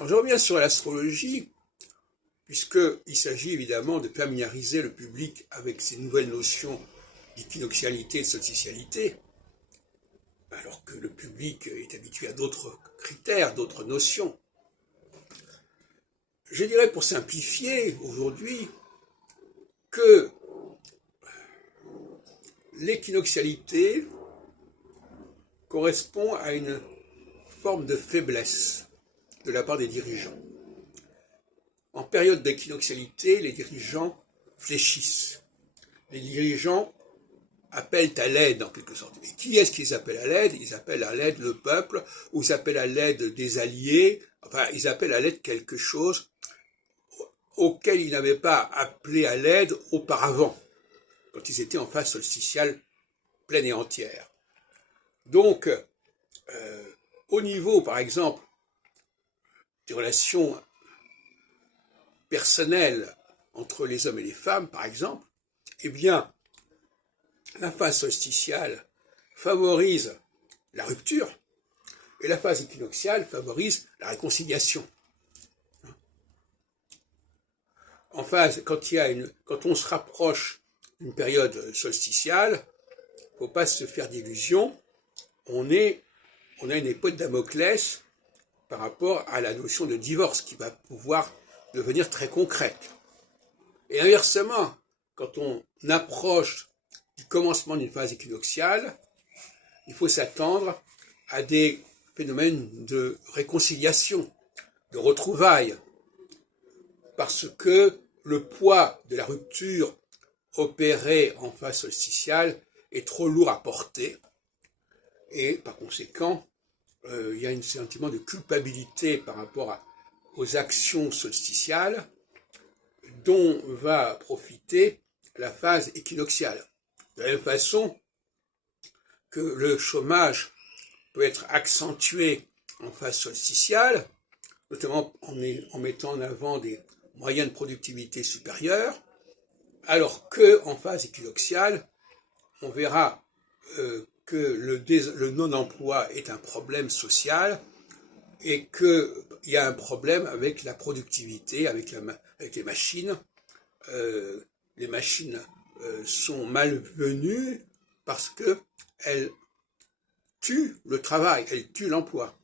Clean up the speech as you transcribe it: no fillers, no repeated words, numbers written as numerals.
Alors je reviens sur l'astrologie, puisqu'il s'agit évidemment de familiariser le public avec ces nouvelles notions d'équinoxialité et de solsticialité, alors que le public est habitué à d'autres critères, d'autres notions. Je dirais pour simplifier aujourd'hui que l'équinoxialité correspond à une forme de faiblesse de la part des dirigeants. En période d'équinoxialité, les dirigeants fléchissent. Les dirigeants appellent à l'aide, en quelque sorte. Et qui est-ce qu'ils appellent à l'aide? Ils appellent à l'aide le peuple, ou ils appellent à l'aide des alliés, enfin, ils appellent à l'aide quelque chose auquel ils n'avaient pas appelé à l'aide auparavant, quand ils étaient en phase solsticiale pleine et entière. Donc, au niveau, par exemple, des relations personnelles entre les hommes et les femmes, par exemple, eh bien, la phase solsticiale favorise la rupture et la phase équinoxiale favorise la réconciliation. En phase, quand on se rapproche d'une période solsticiale, il ne faut pas se faire d'illusions, on a une épée de Damoclès par rapport à la notion de divorce qui va pouvoir devenir très concrète. Et inversement, quand on approche du commencement d'une phase équinoxiale, il faut s'attendre à des phénomènes de réconciliation, de retrouvailles, parce que le poids de la rupture opérée en phase solsticiale est trop lourd à porter, et par conséquent, il y a un sentiment de culpabilité par rapport aux actions solsticiales dont va profiter la phase équinoxiale. De la même façon que le chômage peut être accentué en phase solsticiale, notamment en mettant en avant des moyens de productivité supérieurs, alors qu'en phase équinoxiale, on verra que le non-emploi est un problème social et qu'il y a un problème avec la productivité, avec les machines. Les machines sont malvenues parce qu'elles tuent le travail, elles tuent l'emploi.